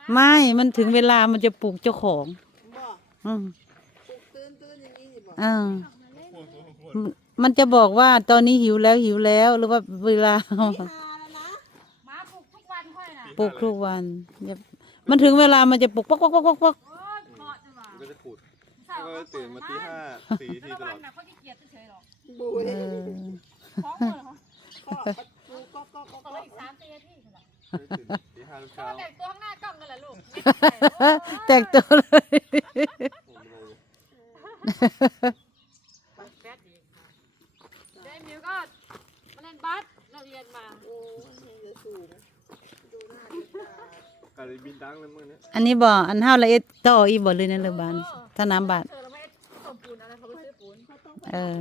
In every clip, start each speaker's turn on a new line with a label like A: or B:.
A: ไม่มันถึงเวลามันจะปลุกเจ้าของอืมมันจะบอกว่าตอนนี้หิวแล้วหรือว่าเวลา
B: หมาปลุกทุกวันค่อยน่ะ
A: ปลุกทุกวันมันถึงเวลามันจะปลุกป๊อกป๊อกป๊อกป๊อกป๊อก
B: โอ้ยเหมาะจังหวะ
C: ก็จะขูด
B: เศร้า
C: ก็ตื่นมาตีห้า4 ที
B: ละ
C: ตล
B: วั
C: อน ด
B: น่ะเขาขี้เกียจเฉยๆหรอก
A: เออ
B: ท้องเลยเหรอก็เลยอีก3 ปีที่ขนาด
C: ตื่นตี 5ทุก
B: ก็
C: เช้า
B: มาแต่งตัวข้างหน้ากล้องกันแหละลูก
A: แต่งตัวเลย
B: แป๊ดดีค่ะเดมิวก็มาเล่นบาสเราเรียนมา
C: การบินดังเลยเมื่อนี้
A: อันนี้บ่อันเฮาละเอ็ดต่ออีบ่เลยนั่นเลยบานสนามบาท
B: เธอเราไม่ส่งปูนอะไรเขาไปซื้อปูน
A: เออ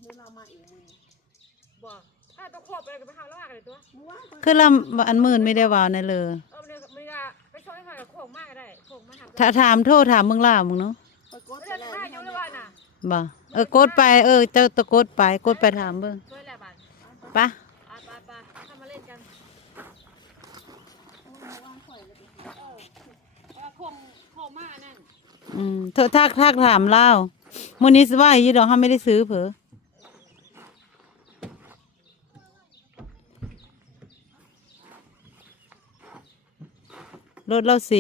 B: บอกถ้าต้องควบไปเลยก็ไปหาแล้วกันเลยตัว
A: คือลำอันหมื่นไม่ได้ว่าวนั่นเลย
B: มันไม่ได้ไปช่วยหน่อยกับโค้งมากก็ได้โค้งมาทำ
A: ถ้าถามโทษถามมึงล่ามึงเนาะ
B: เรื่องค่าอยู่หรือว่าน่ะ
A: บ่กดไปเจ้าตะกดไปถามเบิ่ง
B: ช่วยแหละบัน
A: ปะ
B: ไปทำมาเล่นกันโค้งมากนั่น
A: เธอทักถามเล่ามื้อนี้สิว่าอีดอกเฮาไม่ได้ซื้อเผอรถเราสี่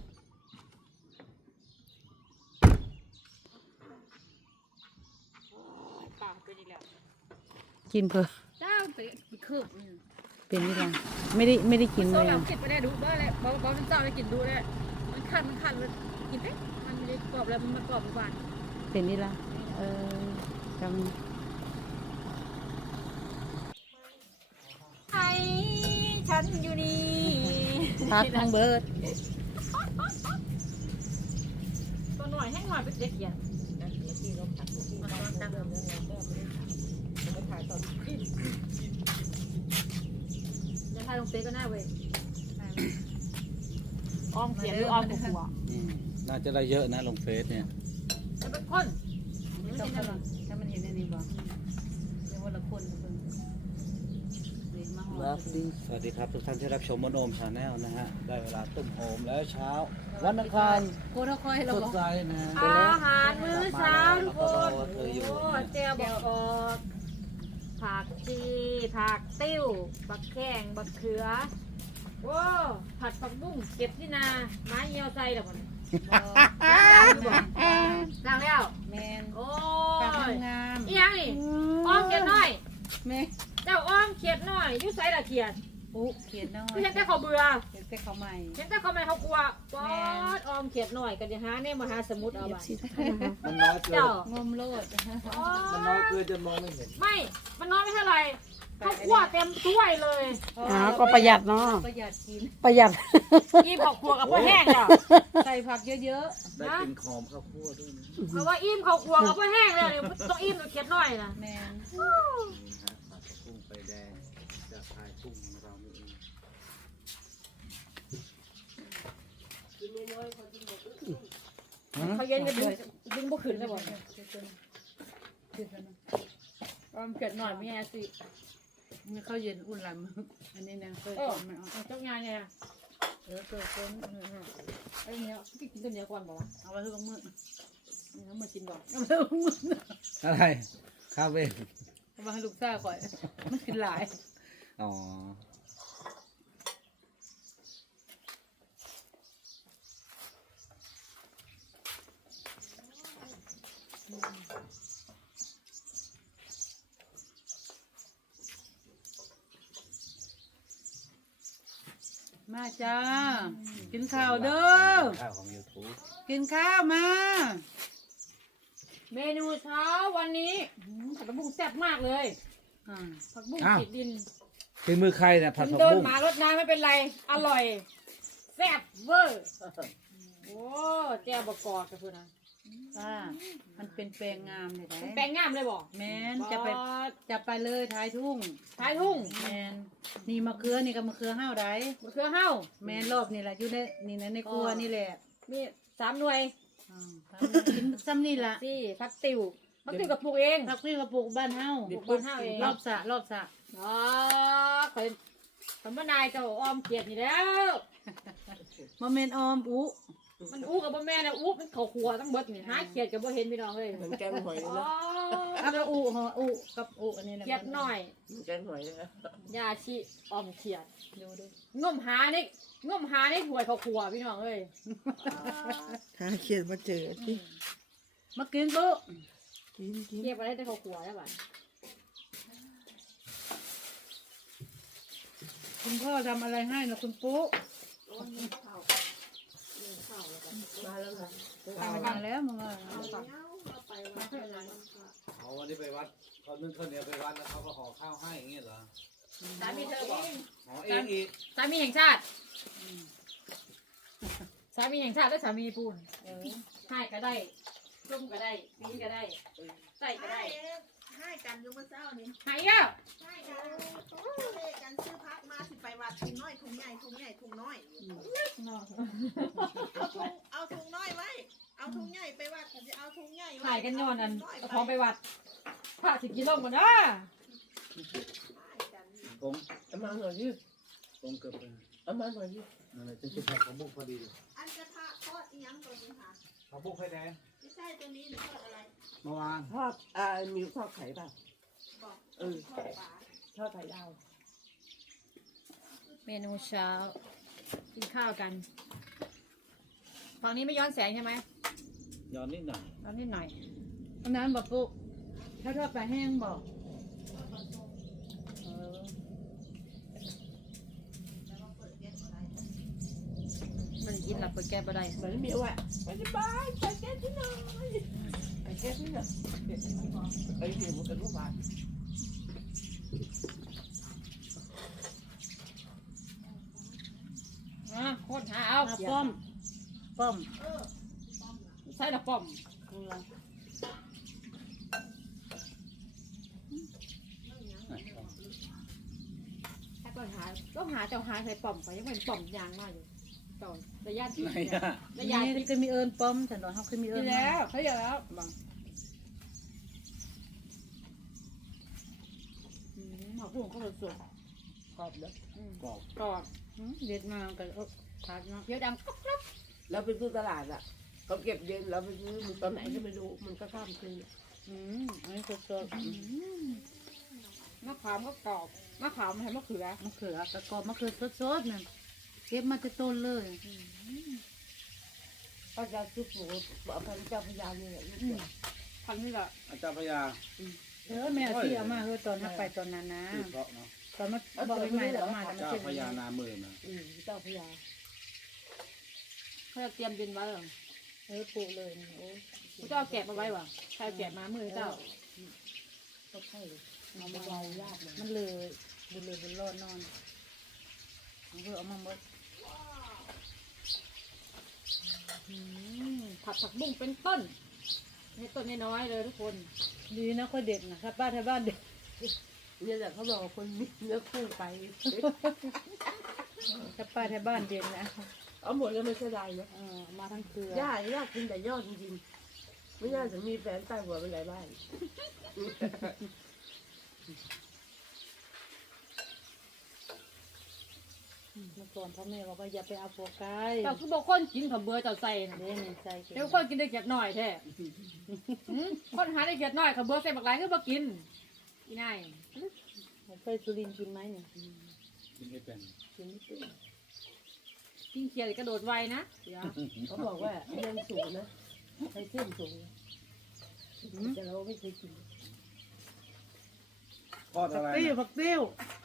B: ปากเป็นอีกแล้ว
A: กินเผอ
B: เจ้าไปคืบ
A: เป็นนี่ล่ะไม่ได้กิน
B: โซ่
A: เลย
B: เราคิดไปได้ดูเบ้อเลยบอกเป็นเจ้าไปกินดูเลยมันคันมันกินได้มันไม่ได้กรอบแล้วมันกรอบหวาน
A: เป็นนี่ล่ะจำ
B: ไอ้ฉันอยู่นี่
A: พักทั้งเบิด
B: ตัวหน่อยให้หน่อยเป็นเด็กเขียนจะถ่ายลงเฟซก็น่าเว้ยอ้อมเขียนหรืออ้อมหัว
D: น่าจะได้เยอะนะลงเฟซเนี่ย
B: จะเป็นคน
A: ถ้ามันเห็นในนี้บอกเรียกว่าละคนเพิ่นเด็กมาหอด
D: สวัสดีครับทุกท่านที่รับชมมนโอมชาแนลนะฮะได้เวลาตุ้มโฮมแล้วเช้า วันอังคาร
A: กูถ้าคอยเรา
D: สด
A: บอก
D: ใสนะฮะ
B: อาหารมื้อเช้าทุกคน
D: เธออยู่
B: เจียวบักกอกผักชีผักติ้วบักแข้งบักเขือโอ้ผัดผักบุ้งเก็บที่นาไม้เหี่ยวใจเดี๋ยวมันล้างแล้ว
A: แมน
B: โอ้
A: ปาก
B: ย
A: งาม
B: อีหยังนี่อ้อมเขียดน้อย
A: แม่
B: เจ้าอ้อมเขียดน้อยอยุ่ใส่ละเขียด
A: ปุ๊เขียนน้อย
B: ไม่เห็นแต่เขาเบื่อ
A: เขียนแต่เขาใหม่
B: เห็นแต่เขาไม่เขากลัวป๊อดอ้อมเขียดน้อยกันจะหาเนี่ยมหาสมุทรเอาไป
D: มันน้อยเกิน
B: เจ้าง
A: มโลด
D: มันน้อยเกินจนมองไม่เห็น
B: ไม่ มันน้อยไม่เท่าไหร่เขาคั่วเต็มถ้วยเลย
E: ก็ประหยัดเนาะ
A: ประหยัดกิน
E: ประหยัด
B: อิ่มเขาคั่วกับพวกแห้งจ้ะ
A: ใส่ผักเยอะ
D: ได้กินหอมข้าวคั่วด้วยนะ
B: เพราะว่าอิ่มเขาคั่วกับพวกแห้งเลยต้องอิ่มตัวเขียดน้อยนะ
A: ๆแมน
D: นี่ฮะผัดกุ้งไฟแดงจากพายกุ้งของเรานี่เอง
B: เขาเย็นกันดึงบุขึ้นเลยบ่อ้อมเขียดน้อยไม่แย่สิ
A: มีข้าวเย็นอุ่นหลำอันนี้นะเคยก่อนมันเอา
B: เจ้างานเนี่ย
A: เกิดคน
B: ไอ้เนี่ยพี่กินกันเยอะกว่าบอกว่า
A: เอาไว้ทุกมื้อ
B: เอามากินก่อน
A: เอาไว้ทุกมื้อ
D: อะไรข้าวเวง
A: เอาไว้ให้ลูกซ่าก่อนมันกินหลาย
D: อ๋อ
A: มาจ้ากินข้าวเด้อ
D: ข้าวของ YouTube
A: กินข้าวมา
B: เมนูเช้าวันนี้ผัดผักบุ้งแซ่บมากเลย ผักบุ้งติดดิน
D: เป็นมือใครเนี่ยผัด
B: กิน
D: ผัก
B: เดิน
D: บุ้ง
B: หมารถน้ำไม่เป็นไร อร่อย แซ่บเวอร์ โอ้แจ่วบกกอกกันเพื่อนนะ
A: มันเป็นแปลงงามเลยได้
B: แปลงงามเลยบอก
A: แมนจะไปเลยท้ายทุ่ง
B: ท้ายทุ่ง
A: แมนนี่มะเขือนี่ก็มะเขือห้าวได้
B: มะเขือเห่า
A: แมนรอบนี่แหละอยู่ในนี่นะในครัวนี่แหละ
B: มี3 หน่วย
A: กินซ้ำนี่ละ
B: ที่ผักติวกับปลูกเอง
A: ผักพี่กระปุกบ้านเฮา
B: ปลูกบ้านเฮาเอง
A: รอบสระ
B: อ๋อเคยสมนายเจ้าอ้อมเกียดนี่แล้ว
A: มาเมนออมอุ
B: มันอู้กับบ่แม่นะอู้มันเขาครัวทั้งเบิดนี่หาเขียดกับบ่เห็นพี่น้องเลย
E: มันแกงหอย
B: อ๋อ
E: นะ
A: อ่ะก็อุเหรออุกับอุอันนี้แหละ
B: เขียดหน่อย
E: มันแกงหอยนะ
B: ยาชีออมเขียด
A: ดูดู
B: งมหาในหวยเขาครัวพี่น้องเอ้ย
E: หาเขียนมาเจอที่
A: มากินปุ๊
E: กิน
B: เก็บไว้ได้แต่เขาครัวแล้วบัด
A: คุณพ่อทำอะไรให้นะคุณปุ๊
E: มาแล้วค่ะ
A: ทำมาแล้วมึงอ่ะ
D: เอาวันนี้ไปวัดเขานึ่งข้าวเหนียวไปวัดแล้วเขาก็ห่อข้าวให้อย่างเงี้ยเหรอ
B: สามีเธอบอก
D: ห่อเองอีก
B: สามีแห่งชาติสามีแห่งชาติและสามีปูนให้ก็ได้ร่มก็ได้ปีก็ได้ใส่ก็ได้
F: ให้กันอยุ่มื้อเช้านี่
B: ให้อ่ะ
F: ให้กันเลขกันซื้อพักมาสิไปวัดถุงน้อยถุงใหญ่ถุงใหญ่ถุงน้อยเอาถุงน้อยไว้เอาถุงใหญ่ไปวัดกันจะเอาถุงใหญ่ไว้
B: หายกันย้อนอันเอาท้องไปวัดพระสิกิโลก่อนนะ
D: ผม
E: เอามาหน่อยดิ
D: ผมเกือบไป
E: เอามาหน่อยดิ
D: นั่นแหละจะจุดผักของบุกพอดี
F: อันกระทะทอดอีหยังตัวนี้ค่ะ
D: ผักบุกไข่แดง
F: ไม่ใช่ตัวนี้หรือทอดอะไร
D: เมื่อวาน
E: ทอดมีทอดไข่ป่ะ
F: บอก
E: เออ
F: ทอดปลา
E: ทอดไข่ดาว
B: เมนูเช้ากินข้าวกันฝั่งนี้ไม่ย้อนแสงใช่ไหม
D: ย้อนนิดหน่อย
B: ย้อนนิดหน่อย
A: อันนั้นบอกปุ๊ถ้าทอดปลาแห้งบอกเออ
B: มันกินหลับเปิดแก้บ่ได้
E: เหมือนมีว่ะไปที่บ้านไปแก้ที่หน่อยไปแก้ที่หน่อยไปหิวกันทุกวัน
B: โคตรหาเอา
A: เอาป้อมป้อม
B: ใส่ละป้อม
A: ของเรา
B: ถ้าก่อนหาต้องหาเจ้าหาใส่ป้อมไปยังเป็นป้อมยางน้อยอยู่ต่อระยะที่
D: ไหนอ่ะ
B: ระยะ
A: นี่
B: ที่
A: เคยมีเอิญป้อมฉันบอกเขาเคยมีเอิ
B: ดี
A: ญ
B: แล้วเขาเยอะแล้วบังหมอพุ่งเขาเลยสวย
E: กรอบนะ
D: กรอบ
B: กรอบ
A: เด็ดมากันทานเนาะ
B: เคี้ยวดังก๊อบก๊อบ
E: แล้วไปซื้อตลาดอ่ะเขาเก็บเย็นแล้วไปซื้อมันตอนไหนก็ไม่รู้มันก็ข้ามคืน
A: อันนี้สด
B: มะขามก็กรอบมะขามมันให้มะเขือ
A: ๆมะเขือกระกอบมะเขือสดๆนั่นเก็บมาจะต้นเลย
E: ก็จะซื้อปูบอกพันเจ้าพญาเนี่ยลูกเดียว
B: พันนี่แหละ
D: อาจารย์พญา
A: แม่ที่เอามาเออตอนนักไปตอนนั้นนะ
D: ชื่อเพราะเนาะ
A: ตอนมาบอกใหม่ๆแล้วมาแต่มา
D: เจ้า
A: เช็ด
D: พญานาหมื่นนะ
E: เจ้าพญา
B: เขาจะเตรียมดินไว้เหรอ
A: ปลูกเลยโอ้
B: เขาจะเอาแกะมาไว้วะใครแกะมามือเจ้า
E: ก็ใช่
A: เอา
E: มั
A: มาน
E: วางยากเลย
A: มันเลยบุญเลยบุญรอดนอนมันก็เอามาหมด
B: ผัดผักบุ้งเป็นต้นให้ต้นน้อยๆเลยทุกคน
A: ดีนะค่อยเด็ดนะถ้าป้าแถวบ้านเด็ด
E: เนี่ยแหละเขาบอกคนมีเนื้อคู่ไป
A: ถ้าป้าแถวบ้านเด็ดนะ
E: เอาหมดแล้วไม่เสียดายนะ
A: มาทั้งเครือย
E: ากกินแต่ยอดจริงๆไม่น่าจะมีแฟนใต้หัวไปหลายบ้าน
A: เมื่อก่อนพ่อแม่บอกว่าอย่าไปเอาโฟกัส
B: เจ้าคือบอกคนกินผักเบอร์เจ้าใส่นะ
A: เด้เนี่ยใจเข็
B: เดี๋ยวคนกินได้เกียดน้อยแท้คนหาได้เกียดน้อยขับเบอร์ใส่บักหลายก็บ่กินอีนาย
A: ไปสุรินทร์กินไหมเนี่ย
D: กินไม่เป็น
A: กินไม่เป็น
B: กินเขียดกระโดดไวนะเดี๋ยว
E: เขาบอกว่าเรียนสูงนะใช้เส้นสูงแต่เราไม่เคยกิน
D: ทอดอะไร
A: ติ้ว
D: นะ
A: ผักติ้ว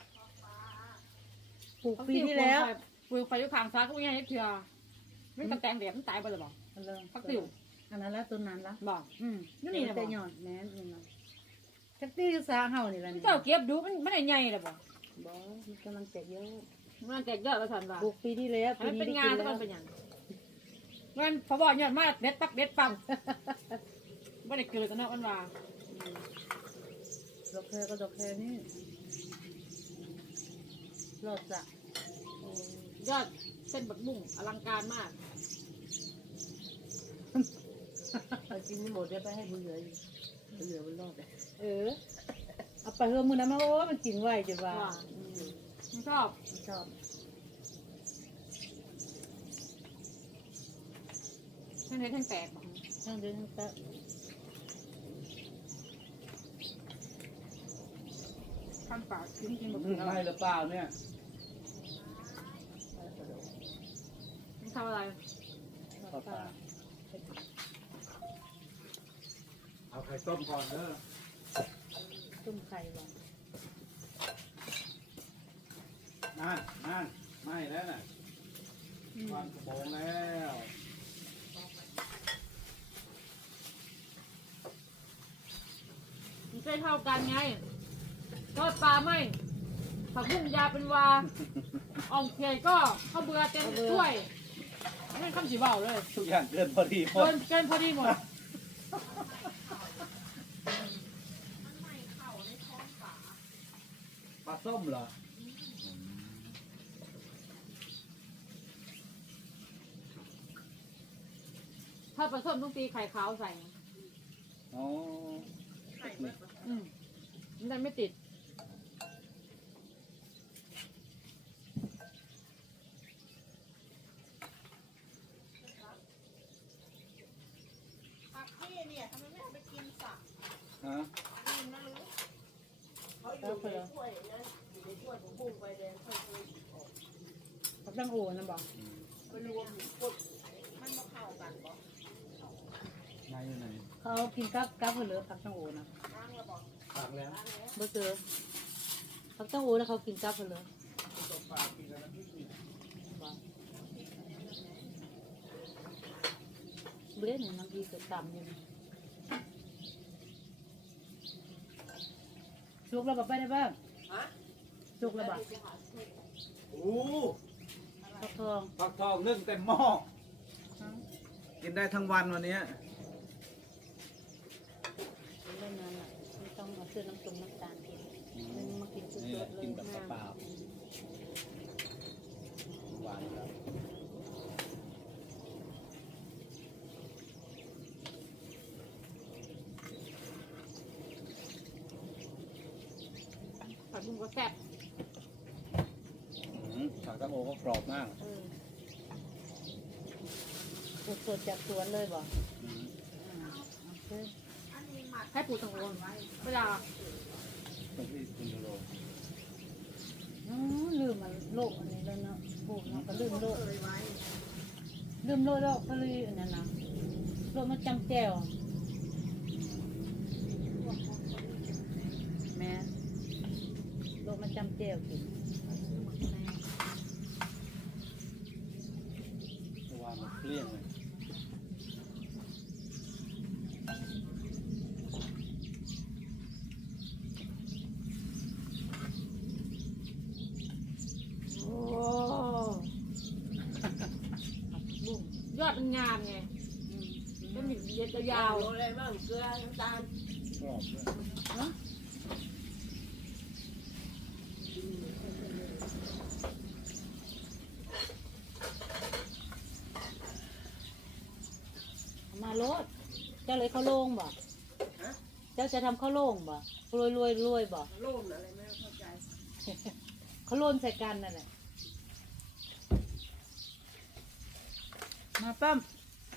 A: ปลูกปีที่แล้ว
B: ปลูกไฟอยู่ข้างซ้ายก็ไม่ให้เถื่อไม่ตะแตงแดดมันตายไปเลยบอกพักติว
A: อันนั้นละต้นนั้นละ
B: บอก
A: นี่นี่แต่หยอดแม่นี่นะผักติ้วสาเฮานี่ละนี่
B: เจ้าเก็บดูมันใหญ่เลยบอก
A: บ่มันกำลังแตกเยอะ
B: มันแตกยอดแล้วสันว่า
A: ปลูกปีที่แล้ว
B: มัน
A: ปี
B: เป็น
A: นี้
B: งาน
A: ได้
B: แล้ว
A: กิ
B: มัน
A: น
B: เป็นอย่างมันพอบอกยอดมาเด็ดปักเด็ดปังไม่ได้เกิดกันเนาะมันว่า
A: ดอกแคก็ดอกแคนี่รอดจ้ะ
B: ยอดเส้นบักบุ้งอลังการมาก
E: เรากินไม่หมดได้ไปให้บุญเหลืออยู่บุญเหลือมันรอดเลย
A: เอาไปเฮือมือนั้นมาโอ้มันกินไหวจ้ะว่า
B: มันชอบ
A: มันชอบ
B: ทั้งเล็กทั้งแตกบอก
A: ทั้งเดือนทั้งแป๊บทำปากกินกินแบบ
D: ไม่หรือเปล่าเนี่ย
B: มันทำอะไร
D: ข้าวปลาเอาไข่ต้มก่อนเด้อ
A: ต้มไข่ลง
D: นั่นไม่แล้วน่ะวางกระโปงแล้ว
B: มันใช่เท่ากันไงทอดปลาไหมผักบุ้งยาเป็นวาอ่องเขียก็ข้าวเบื่อเต็มถ้วยนั่นคำสีเบาเลย
D: ทุกอย่างเกินพอดีหมด
B: เกินพอดีหมด
D: ปลาส้มเหรอ
B: ถ้าปลาส้มต้องตีไข่ขาวใส่
D: อ๋อ
B: มันจะไม่ติด
F: ผักพี่เนี่ยทำไมไม่เอาไปกินสัก
D: ฮะ
F: กินนะรู้เขาอยู่ในถ้วยนะอยู่ในถ้วยของบุ้งไฟแดงค่อยๆหยิบออก
A: ผักตั้งโอนะบอก
F: ไปรวมอยู่กดมันมาเข้ากันบ่
D: นายอยู่ไหน
A: เขากินกับเหลือผักตั้งโอนะ
F: ล้างแล้วบ่
D: ฝากแล้ว
A: เบอร์เจอผักตั้งโอแล้วเขากินกับเหลือเบรดหนึ่งน้ำดีเกิดต่ำอยู่สุกแล้วบอกไปได้บ้าง
F: ฮะ
A: สุกแล้วบอก
D: โอ้
A: ผักทอง
D: ฟักทองนึ่งเต็มหม้อกินได้ทั้งวันวันนี้
A: เล่นนั้นอ่ะไม่ต้องมาซื้อน้ำตรงน้ำตาลกินนึ่งมากินส
D: นี่แหละ
A: ดๆเลย
D: กินแบบเปล่าๆหวานครับ
B: ผักบุ้งก็แซ่บ
D: ผักตะโมก็กรอบมาก
A: สดๆจากสวนเลยบอก
F: อันนี้หมัด
B: ให้ปูตังโอนเวลา
D: ตรงที่คุณดูโล
A: ลืมมันโลกอันนี้แล้วเนาะปลูกเนาะก็ลืมโลก
F: เคยไว้
A: ลืมโลกแล้วก็เลยอันนั้นนะโลกมันจำแก้วแม่โลกมันจำแก้วกิน
D: เมื่อวานมันเกลี้ยงเลย
B: โอ้ยอดมันงามไงมันมีเย็ดยาว
F: โรยอะไรบ้างเกลือน้ำตาล
D: กรอบด้วย
A: มาโลดเจ้าเลยข้าวโล่งบ่เจ้าจะทำข้าวโล่งบ่รวยบ่
F: โล่นอะไรไม่เข้าใจ
A: เขาโล่นใส่กันนั่นแหละมาปั้ม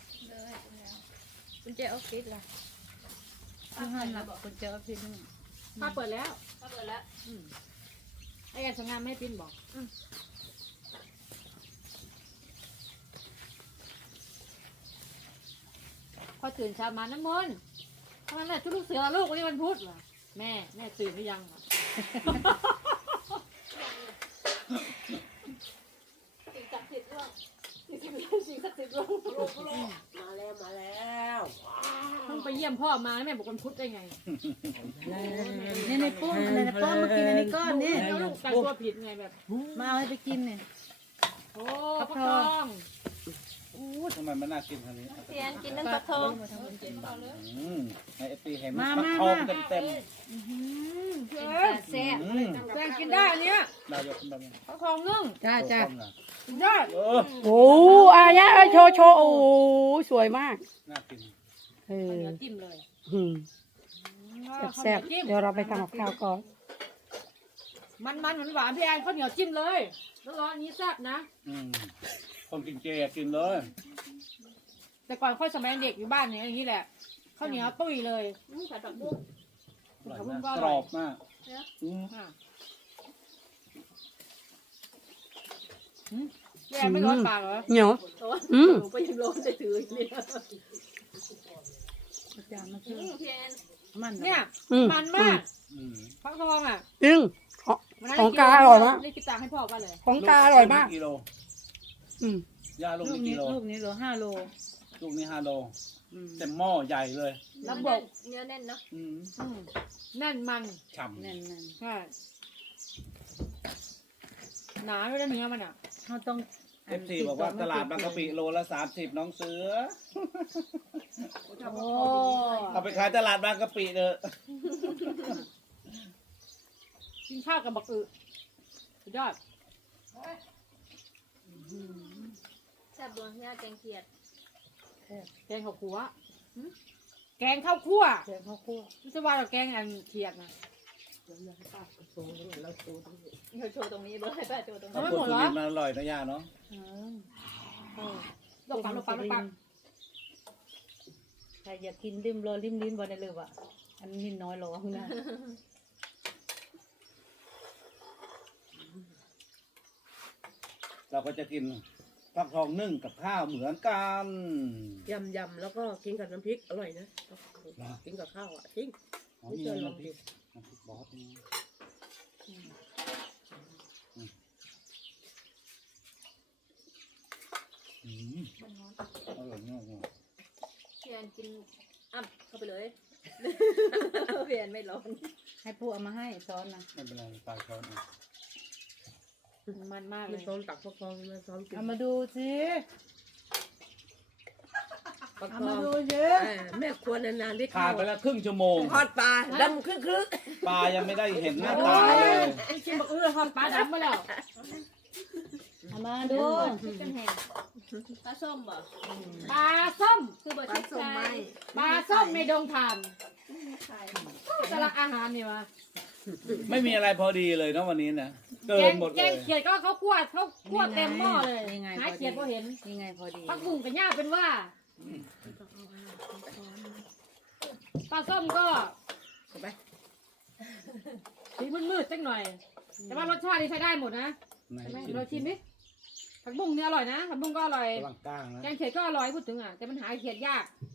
B: คุณเจออฟฟิศละ
A: ที่ห้ามรับคนเจ้าพี่นุ่ง
B: ถ้าเปิดแล้ว
F: ถ้าเกิดแล้ว
B: ไอ้การสงงานไม่ให้ปิ้นบอกพอตื่นเช้ามาน้ำมนต์ทำไมแม่ชุดลูกเสือลูกวันนี้วันพุธเหรอแม่ตื่นหรือยังอะ สิ่งศักดิ์สิทธิ์ร่วงสิ่งศักดิ์สิทธิ์ร่วง
F: มาแล้ว
B: เพิ่งไปเยี่ยมพ่อมาแม่บอกวันพุธได้ไง
A: นี่ในปุ้มอะไรนะป้อมมากินอันนี้ก้อนนี่
B: แล้วลูกแต่งตัวผิดไงแบบ
A: มาเอาให้ไปกินเนี่ย
B: โอ้ฟักทอง
D: ทำไมมันน่ากินขนาดนี้
A: เตียนกินนั่งกระทง
D: ในเอฟซีเห็นมันฟักทองเต็ม
A: แซ่บ
B: แกงกินได้อันเนี้ย
D: ๆนายกเป็นแบบนี้
B: ฟักทองนึ่ง
A: จ้าจ้า
B: กินได้
E: โอ้อายะโชว์โอ้สวยมาก
D: น่ากิน
E: เออ
B: เดี๋ยวจิ้มเลย
E: แซ่บๆเดี๋ยวเราไปทำกับข้าวก่อน
B: มันหวานๆพี่แอนข้าวเหนียวจิ้มเลยแล้วร้อนนี้แซ่บนะ
D: คนกินเจกินเลย
B: แแต่ก่อนค่อยสมัยเด็กอยู่บ้านเนี่ยอย่างนี้แหละข้าวเหนียวตุ้ยเลย
A: ผัดผักบุ้ง
D: อร่อย
B: ผักบุ้
D: มาง ก
B: ก็อก
D: ร
B: ร่
D: อ
B: อย
D: บมากอืม
B: ค่ะแย่ไม่ร้อนปากเหรอ
G: เหนียว
A: โอ้
G: อืม
A: หนูก็ยังร้อนจะถืออยู่เนี่ย
G: จานมาเชื่อ
A: เพียน
G: มัน
B: เนี่ย
G: อืม
B: มันมาก
D: อืม
B: ฟักทองอ่ะ
G: อืม
B: วันนั้น
G: ของกาอร่อยมาก
B: ได้กินตังค์ให้พ่อกันเลย
G: ของกาอร่อยมาก
D: ลูกิโล
G: อืม
D: ยาลูก
G: ลูก
D: นี่
G: นี้
D: กิโล
G: ลูกนี้เหลือ5 โล
D: ลูกนี้5 โล
G: อืม
D: เต็มหม้อใหญ่เลย
B: แล้วบก
A: เนื้อแน่นเนาะ
D: อืม
B: แน่นมัน
D: ฉ่ำ
G: แน่น
B: ใช่หนาด้วยนะเนื้อมันอ่ะ
G: ๆเขาต้อง
D: FC บอกว่าตลาดบางกะปิโลละ30น้องเสือ
B: โอ้
D: เอาไปขายตลาดบางกะปิเถอะ
B: กินข้าวกับบักอึสุดยอด
A: แซ่บโดนที่แกงเขียด
B: แกงข้าวคั่วแกงข้าวคั่ว
G: แกงข้าวคั่ว
B: ไม่ใช่ว่าเราแกงอันเขียดนะ
A: เราโชว์ตรงนี้เบอร์ให้ป้าโชว์ตรง
D: ขอบ
A: นี้
D: คุณสุรินทร์มันอร่อยนะย่าเนาะ
B: ลงปังลงปังลงปัง
G: ใครอยากกินริมรอริมลิ้นบ่ได้เลยว่ะอันนี้น้อยรอนะ
D: เราก็จะกินฟักทองนึ่งกับข้าวเหมือนกัน
E: ยำแล้วก็กินกับน้ำพริกอร่อยนะกินกับข้าวอ่ะจริง
D: อ๋อมีน้ำพริกบอสนี่อืมอร่อยมากเลย
A: เพียนกินอัพเข้าไปเลยเพียนไม่ร้อน
G: ให้ผู้เอามาให้ซ้อนนะ
D: ไม่เป็นไรปลาช้อนเอง
B: มันมากเล
E: มัน
B: ย
E: ซ้อมตักฟักทองมันซ้อมกิน
G: เอามาดูสิ
E: ฟัก
G: เอา
E: ท
G: มา
E: อง
G: ดูสิ
E: แม่ครัวนานๆได้
D: ผ่านไปแล้วครึ่งชั่วโมง
E: ทอดปลาดำครึ่ง
D: ปลายังไม่ได้เห็นหน้าตาเลย
B: กินบักอึทอดปลาดำมาแล้ว
G: เอามาดู
A: กันแห้งปลาส้มบ่
B: ปลาส้ม
A: คือบ่
F: ปลา
A: ชิด
F: ส้ม
A: ใจ
F: ไหม
B: ปลาส้มในดงถ่าน
F: ไข่
B: แต่ละอาหารนี่วะ
D: ไม่มีอะไรพอดีเลยเนาะวันนี้นะเกิ
B: แก
D: น
B: ง
D: หมด
B: แก
D: เลย
B: งเขียดก็เขาคั่วเต็มหม้อเลย
G: นี่ไง
B: หาเขียดพอเห็น
G: นี่ไงพอดี
B: ผักบุ้งกับย่าเป็นว่าปลาส้มก็สีมืดๆจังหน่อย แต่ว่ารสชาตินี่ใช้ได้หมดนะ
D: ไหน
B: ใช่ไหม
D: ชิม
B: เราชิมดิผักบุ้งเนี่ยอร่อยนะผักบุ้งก็อร่อย
D: กำลังกล้างนะ
B: แกงเขียดก็อร่อยพูดถึงอ่ะแต่มันหาเขียดยาก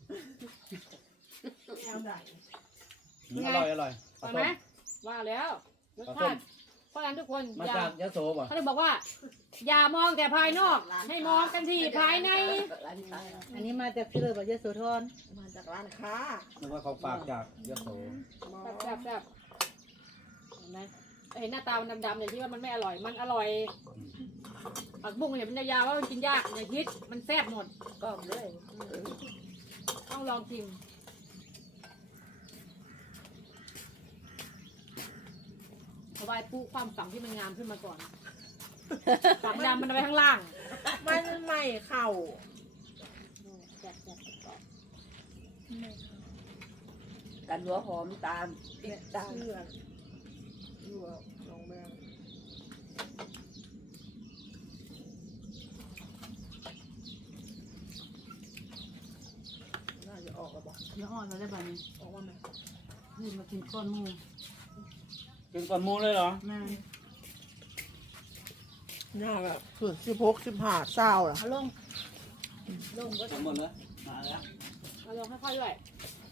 D: อร่อยอร่อยป
B: ใช่
D: ลา
B: ไหม
D: ส้ม
B: ว่าแล้วรส
D: ปลาส้
B: ชาม ติเพราะฉะนั้นทุกคน
D: มา
B: อย่า
D: จากยะโสป่ะ
B: เขาเลยบอกว่า อย่ามองแต่ภายนอก ให้มองกันที่ภายใน
E: ร้านค้า
G: อันนี้มาจากที่เลยบอกยะโสธร
F: มาจากร้านค้า
D: นึกว่าเขาฝากจากยะโส
B: แซ่บแซ่บเห็นไหมเห็นหน้าตามันดำๆอย่างที่ว่ามันไม่อร่อย มันอร่อยผักบุ้งเนี่ยมันยาวๆว่ามันกินยากอย่าคิดมันแซ่บหมด
E: ก็เลย
B: ต้องลองชิมเอาไว้ปูความฝังที่มันงามขึ้นมาก่อนฝังดำมันเอาไปข้างล่าง
F: มันไม่เข้า
B: แซ่บแซ่บแซ่บ
E: กันหัวหอมตามติดตาม
F: เชื่ออยู่ลงแมวน่าจะออกแล้วบอก
G: แล้วอ่อนมาได้บ้านี้
F: ออกว่าไหม
G: นี่มากินก้อนหมู
D: กินก่อนหมูเลยเหรอ
G: แม่
F: น่าแบบสุด16 15เศร้าล่ะ
G: เอาลงลงก็
D: ทั้งหมดเลยมาแล้ว
B: เอาลองค่อยๆด้วย
G: เ